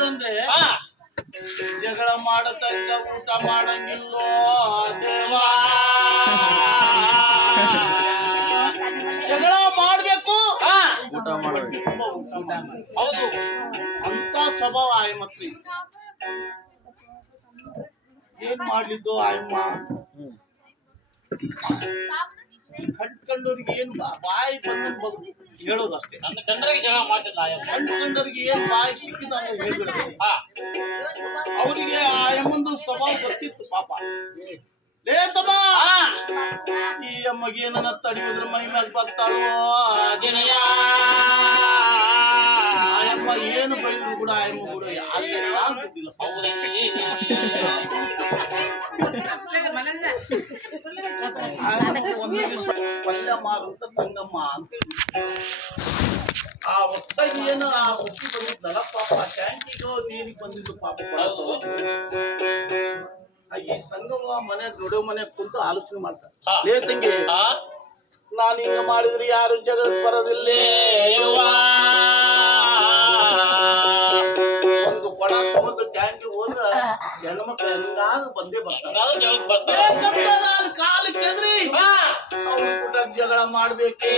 ಏನಾಯ್ತಂದ್ರೆ ಜಗಳ ಮಾಡತಂಗ ಊಟ ಮಾಡಂಗಿಲ್ಲೋ ದೇವಾ. ಜಗಳ ಮಾಡ್ಬೇಕು, ಊಟ ಮಾಡಬೇಕು. ಹೌದು, ಅಂತ ಸ್ವಭಾವ ಆಯಮ್ಮತ್ರಿ. ಏನ್ ಮಾಡ್ಲಿದ್ದು ಆಯಮ್ಮ? ಕಂಡ್ಕಂಡವ್ರಿಗೆ ಏನ್ ಬಾಯಿ ಬಂದ ಹೇಳೋದಷ್ಟೇ. ಕಂಡ್ಕಂಡವ್ರಿಗೆ ಏನ್ ಬಾಯಿ ಸಿಕ್ಕಿದ ಹೇಳ್ಬಿಡೋದು. ಅವರಿಗೆ ಆಯಮ್ಮಂದು ಸ್ವಭಾವ ಗೊತ್ತಿತ್ತು ಪಾಪ. ಲೇ ತಮ್ಮ, ಈ ಅಮ್ಮಗೆ ನನ್ನ ತಡೆಯುದ್ರ ಮೈ ಮೇಲೆ ಬರ್ತಾಳೋ ಗೆಳೆಯ. ಆಯಮ್ಮ ಏನು ಬೈದ್ರು ಕೂಡ ಆಯಮ್ಮ ಕೂಡ ಯಾರಿಲ್ಲ. ಒಂದು ದಿವಸ ಪಲ್ಯ ಮಾರುಂತ ಸಂಗಮ್ಮ ಅಂತ ಆ ಹೊತ್ತಾಗಿ ಏನು ಆ ಹುಸಿ ಬಂದಿದ್ದಲ್ಲ ಪಾಪ, ಟ್ಯಾಂಕಿಗೋ ನೀರಿಗೆ ಬಂದಿದ್ದು ಪಾಪ. ಈ ಸಂಗಮ್ಮ ಮನೆ ದುಡೋ ಮನೆ ಕುಂತು ಆಲೋಚನೆ ಮಾಡ್ತಾರೆ. ಲೇ ತಂಗಿ, ನಾನು ಹಿಂಗ ಮಾಡಿದ್ರೆ ಯಾರು ಜಗತ್ ಬರೋದಿಲ್ಲೇ. ಒಂದು ಕೊಡ ತಗೊಂಡು ಟ್ಯಾಂಕಿ ಹೋದ್ರ ಹೆಣ್ಮಕ್ಳು ಹೆಂಗಾದ್ರೂ ಬಂದೇ ಬರ್ತಾರೆ. ನಾನು ಕಾಲು ಕೆದ್ರಿ ಅವ್ರ ಕೂಡ ಜಗಳ ಮಾಡ್ಬೇಕೇ.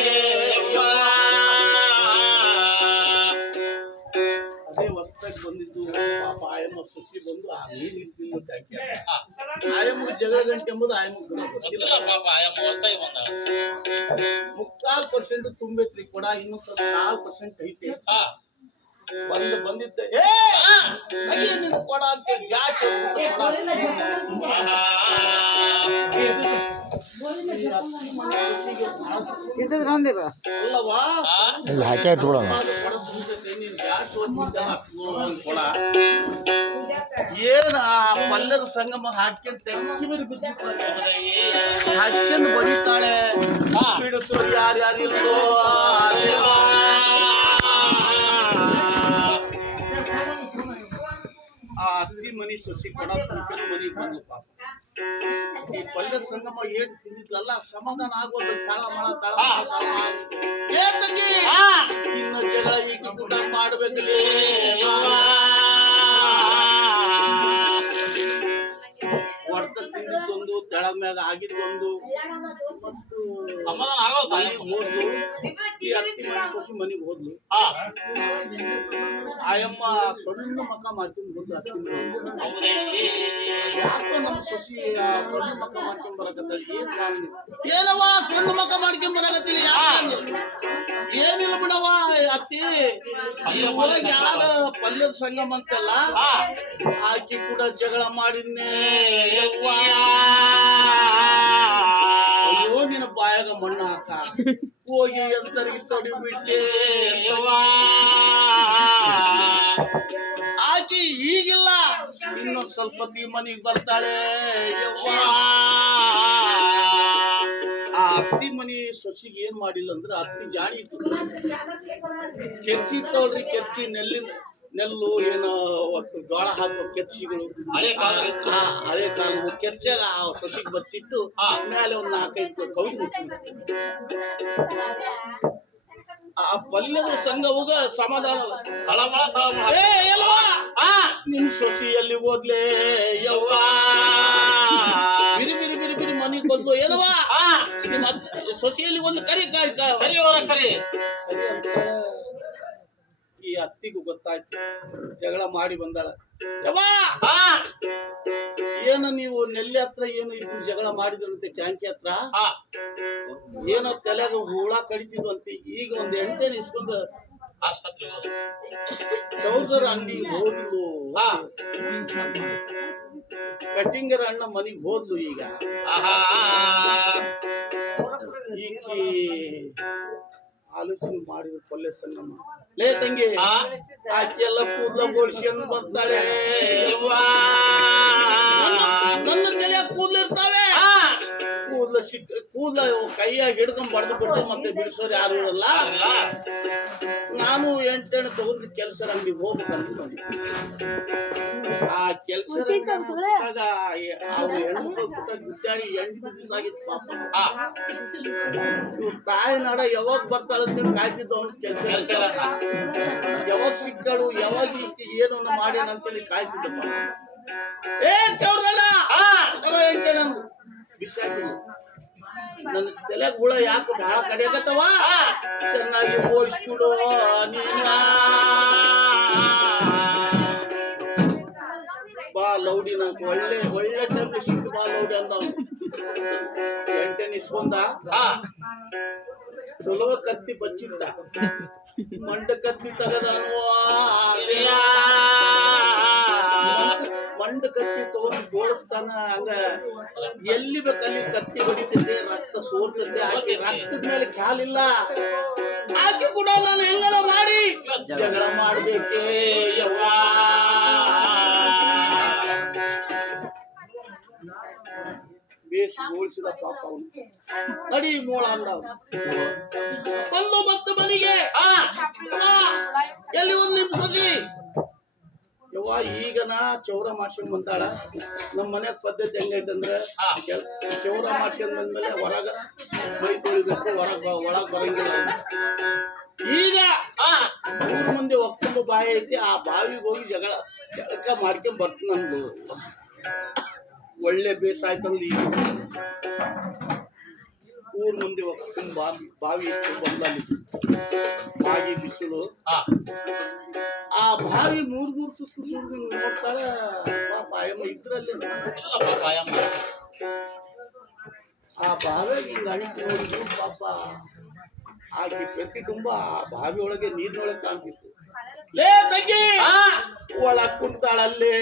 ಅದೇ ಹೊಸ್ತಾಗಿ ಬಂದಿದ್ದು ಪಾಪ ಆಯಮ್ಮ ಸುಸಿ ಬಂದು ಆ ನೀರಿಲ್ಲ ಟ್ಯಾಂಕಿ. ಆಯಮ್ಮಗೆ ಜಗಳ ಗಂಟೆ ಎಂಬುದು ಆಯಮ್ಮಗೆ ಗೊತ್ತಿಲ್ಲ. 3% ತುಂಬೈತ್ರಿ ಕೊಡ, ಇನ್ನು ಸ್ವಲ್ಪ 4% ಐತೆ. ಬಂದಿದ್ದೆ ನಿನ್ ಕೊಡ ಅಂತ ಗ್ಯಾಸ್ ಅಲ್ಲವಾ ಕೊಡ ಏನ್ ಆ ಪಲ್ಯದ ಸಂಗಮ ಹಾಕ್ಯಂತ ಹಚ್ಚಂದು ಬಡಿತಾಳೆ. ಬಿಡಿಸೋರು ಯಾರ್ಯಾರಿಲ್ಲೋ ಆ ಅತ್ತಿ ಮನಿ ಸೊಸಿ ಕೊಡ ತುಂಬಿಕೊಂಡು ಮನಿಗೆ ಬಂದು ಪಾಪ. ಈ ಪಲ್ಯದ ಸಂಗಮ ಏನ್ ತಿಂದಿದ್ಲಲ್ಲ ಸಮಾಧಾನ ಆಗೋದು. ತಾಳಮಳ ಏ ತಂಗಿ, ಇನ್ನು ಜಗಳ ಈಗ ಊಟ ಮಾಡ್ಬೇಕಲ್ಲಿ. ಹೊಡ್ತ ತಿಂದಿದ್ದೊಂದು, ತೆಳಗ ಮ್ಯಾಗ ಆಗಿದ್ದೊಂದು, ಮತ್ತು ಹೋದ್ಲು. ಈ ಅತ್ತಿ ಮನೆ ಸೊಸಿ ಮನಿಗೆ ಹೋದ್ಲು. ಆಯಮ್ಮ ಸಣ್ಣ ಮಕ್ಕ ಮಾಡ್ಕೊಂಡು ಹೋದ್ಲು. ಅತ್ತಿ ಮನೆ ಯಾಕೋ ನಮ್ಮ ಸೊಸಿ ಸಣ್ಣ ಮಕ್ಕ ಮಾಡ್ಕೊಂಡ್ ಬರಕತ್ತಳಿ. ಏನವ ಸಣ್ಣ ಮಕ್ಕ ಮಾಡ್ಕೊಂಡ್ ಬರಕತ್ತಿಲ್ಲ? ಯಾಕೆ? ಏನಿಲ್ಲ ಬಿಡವ ಅತ್ತಿ, ಈ ಊರಾಗ ಯಾರ ಪಲ್ಯದ ಸಂಗಮ ಅಂತಲ್ಲ ಆಕಿ ಕೂಡ ಜಗಳ ಮಾಡಿದ್ನೇ. ಅಯ್ಯೋ ನಿನ್ನ ಬಾಯಾಗ ಮಣ್ಣು ಹಾಕ ಹೋಗಿ ಎಂತರಿಗೆ ತೊಡಿ ಬಿಟ್ಟೆ. ಆಕಿ ಈಗಿಲ್ಲ, ಇನ್ನೊಂದ್ ಸ್ವಲ್ಪ ಹೊತ್ತಿಗೆ ಮನಿಗೆ ಬರ್ತಾಳೆ. ಆ ಅತ್ತಿ ಮನಿ ಸೊಸಿಗೆ ಏನ್ ಮಾಡಿಲ್ಲ ಅಂದ್ರೆ ಅತ್ತಿ ಜಾಣಿ ಇತ್ತು. ಕೆರ್ಚಿ ತೋಳ್ರಿ, ಕೆರ್ಚಿ ನೆಲ್ಲು ಏನೋ ಜೋಳ ಹಾಕೋ ಕೆರ್ಚಿಗಳು, ಹಳೆ ಕಾಲ ಕೆರ್ಚಾಗ ಆ ಸೊಸಿಗೆ ಬಚ್ಚಿಟ್ಟು ಮೇಲೆ ಒಂದು 4-5 ಕೌದು ಮುಚ್ಚಿಬಿಡ್ತಾರೆ. ಆ ಪಲ್ಯದ ಸಂಘವಾಗ ಸಮಾಧಾನ. ನಿಮ್ ಸೊಸಿ ಎಲ್ಲಿ ಹೋದ್ಲೇ ಯವ್ವ? ಬಿರಿ ಬಿರಿ ಬಿರಿ ಬಿರಿ ಮನಿಗೆ ಬಂದ್ಲು. ಏನವಾ ನಿಮ್ಮ ಸೊಸಿಯಲ್ಲಿ ಒಂದು ಕರಿ ಈ ಅತ್ತಿಗೂ ಗೊತ್ತಾಯ್ತು, ಜಗಳ ಮಾಡಿ ಬಂದಾಳ. ಯವ್ವಾ, ಏನು ನೀವು ನೆಲ್ಲಿ ಹತ್ರ ಏನು ಇದ್ದು ಜಗಳ ಮಾಡಿದ್ರಂತೆ ಟ್ಯಾಂಕಿ ಹತ್ರ? ಏನೋ ತಲೆಗ ಹುಳ ಕಡಿತಿದ್ವಂತೆ. ಈಗ ಒಂದು 8 ಇಸ್ಕೊಂಡು ಚೌದರ ಅಂಗಡಿಗೆ ಹೋದ್ಲು. ಕಟ್ಟಿಂಗರ ಅಣ್ಣ ಮನಿಗೆ ಹೋದ್ಲು. ಈಗ ಈಕಿ ಆಲೋಚನೆ ಮಾಡಿದ ಪಲ್ಯ ಸಂಗಮ. ಲೇ ತಂಗಿ, ಆಕೆಲ್ಲ ಕೂದಲ ಬೋಡ್ಸ್ಕೊಂಡು ಬರ್ತಾಳೆ. ನನ್ನ ತಲೆ ಕೂದಲಿರ್ತಾವೆ. ಕೂದಲ ಕೈಯಾಗಿ ಹಿಡ್ಕೊಂಡ್ ಬಡ್ದು ಬಿಟ್ಟು ಮತ್ತೆ ಬಿಡಿಸೋರು ಯಾರು ಇರಲ್ಲ. ನಾನು 8 ತಗೊಂಡು ಕೆಲಸ ಅಂಗಡಿಗೆ ಹೋಗ್ಬೇಕಂತ ಬಂದೆ. ಆ ಕೆಲಸ ಅವ್ರು ಹೆಣ್ಣು ಗುಚ್ಚಾಡಿ 8 ದಿವಸ ಆಗಿತ್ತು ಪಾಪ. ಇವ್ರ ತಾಯಿ ನಾಡ ಯಾವಾಗ ಬರ್ತಾಳ ಅಂತೇಳಿ ಕಾಯ್ತಿದ್ದು ಅವ್ನ ಕೆಲಸ ಯಾವಾಗ ಸಿಕ್ಕಳು ಯಾವಾಗ ಏನು ಮಾಡ್ಯಾನ ಅಂತೇಳಿ ಕಾಯ್ತಿದ್ದಪ್ಪ. ಏ ಚೌರಲ್ಲ ಬಿಸಾಕಿ ನನ್ನ ತಲೆಗ್ ಹುಳ ಯಾಕೆ ಬಹಳ ಕಡಿಯಾಕತ್ತವ, ಚೆನ್ನಾಗಿ ಓಡಿಸ್ಬಿಡು ನೀನ ಬಾ ಲೌಡಿ. ನಂಗೆ ಒಳ್ಳೆ ಒಳ್ಳೆ ಟೈಮ್ ಸಿಕ್ತು ಬಾ ಲೌಡಿ ಅಂತ ಎಂಟನೇ ಇಸ್ಕೊಂಡ ಚಲೋ ಕತ್ತಿ ಬಚ್ಚಿಟ್ಟ ಮಂಡ ಕತ್ತಿ ತಗದಾನು ಮಂಡ ಕತ್ತಿ ತಗೊಂಡು ಜೋಡಿಸ್ತಾನ. ಹಂಗ ಎಲ್ಲಿ ಬೇಕಲ್ಲಿ ಕತ್ತಿ ಹೊಡಿತೈತೆ, ರಕ್ತ ಸೋರ್ತೈತೆ. ಆಕೆ ರಕ್ತದ ಮೇಲೆ ಖ್ಯಾಲಿಲ್ಲ. ಆಕೆ ಕೂಡ ನಾನು ಹೆಂಗಲ್ಲ ಮಾಡಿ ಜಗಳ ಮಾಡ್ಬೇಕೇ ಯವ್ವ. ಬೇಸ್ ಗೋಳಿಸಿದ ಪಾಪ ಅವನು. ನಡಿ ಮೋಳ ಅಂದ ಬಂದು ಮತ್ತೆ ಮನೆಗೆ. ಎಲ್ಲಿ ಒಂದು ನಿಮಿಷ ಯವ್ವ ಈಗ ನಾ ಚೌರ ಮಾಡ್ಸ್ಕೊಂಡ್ ಬಂದಾಳ. ನಮ್ಮ ಮನೆ ಪದ್ಧತಿ ಹೆಂಗೈತಂದ್ರೆ ಚೌರ ಮಾಡ್ಸ್ಕೊಂಡ್ ಬಂದ್ಮೇಲೆ ಹೊರಗ ಮೈ ತೊಳಿಬೇಕು, ಒಳಗ್ ಬರಂಗಿಲ್ಲ. ಈಗ 3 ಮಂದಿ ಒಕ್ಕಂದು ಬಾವಿ ಐತಿ, ಆ ಬಾವಿಗೆ ಹೋಗಿ ಜಳಕ ಮಾಡ್ಕೊಂಡ್ ಬರ್ತೀನಿ. ನನ್ದು ಒಳ್ಳೆ ಬೇಸ ಆಯ್ತಂದ್ರೆ ಈಗ 3 ಮಂದಿ ಒಕ್ಕಂದು ಬಾವಿ ಇತ್ತು ಬಂದಲ್ಲಿ ಬಾಗಿ ಬಿಸಿಲು. ಆ ಬಾವಿ 3 ಸುತ್ತು ನೋಡ್ತಾಳೆ ಪಾಪ ಆಯಮ್ಮ ಇದ್ರಲ್ಲಿ. ಆ ಬಾವಿಯಾಗ ಹಿಂಗ ಅಣಿಕೆ ನೋಡಿದ್ರು ಪಾಪ ಆಕೆ ಪ್ರತಿ ತುಂಬ ಆ ಬಾವಿ ಒಳಗೆ ನೀರಿನೊಳಗೆ ಕಾಣ್ತಿತ್ತು. ಲೇ ತಂಗಿ ಒಳಗ್ ಕುಂತಾಳಲ್ಲೇ